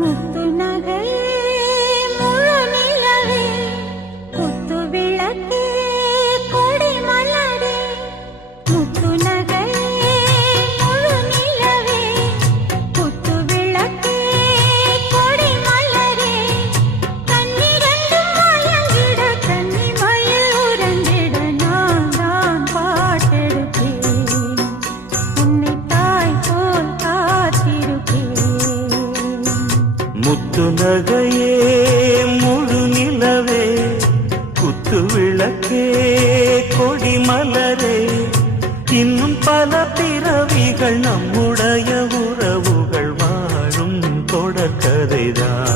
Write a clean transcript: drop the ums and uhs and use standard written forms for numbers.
முத்து நகையே முழு நிலவே குத்து விளக்கே கொடி மலரே முத்து நகையே முழு நிலவே குத்து விளக்கே கொடி மலரே கண்ணிரண்டும் மயங்கிட கன்னி மயில் உறங்கிட நான் தான் பாட்டெடுப்பேன் உன்னை தாய் போல் காத்திருப்பேன் முத்து நகையே முழு நிலவே குத்து விளக்கே கொடி மலரே இன்னும் பல பிறவிகள் நம்முடைய உறவுகள் வாழும் தொடர்கதைதான்.